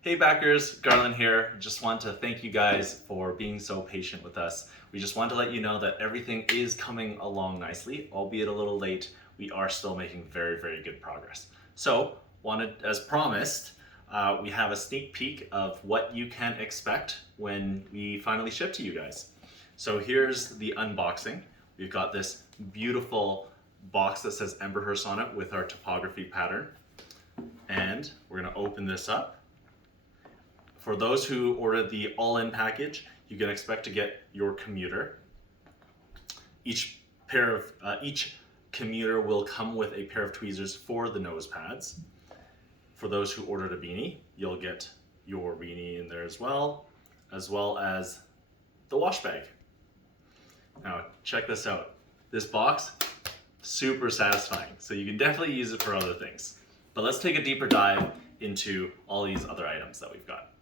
Hey backers, Garland here. Just want to thank you guys for being so patient with us. We just want to let you know that everything is coming along nicely, albeit a little late. We are still making very good progress. So, as promised, we have a sneak peek of what you can expect when we finally ship to you guys. So here's the unboxing. We've got this beautiful box that says Emberhurst on it with our topography pattern. And we're gonna open this up. For those who ordered the all-in package, you can expect to get your commuter. Each commuter will come with a pair of tweezers for the nose pads. For those who ordered a beanie, you'll get your beanie in there as well as the wash bag. Now, check this out. This box, super satisfying, so you can definitely use it for other things. But let's take a deeper dive into all these other items that we've got.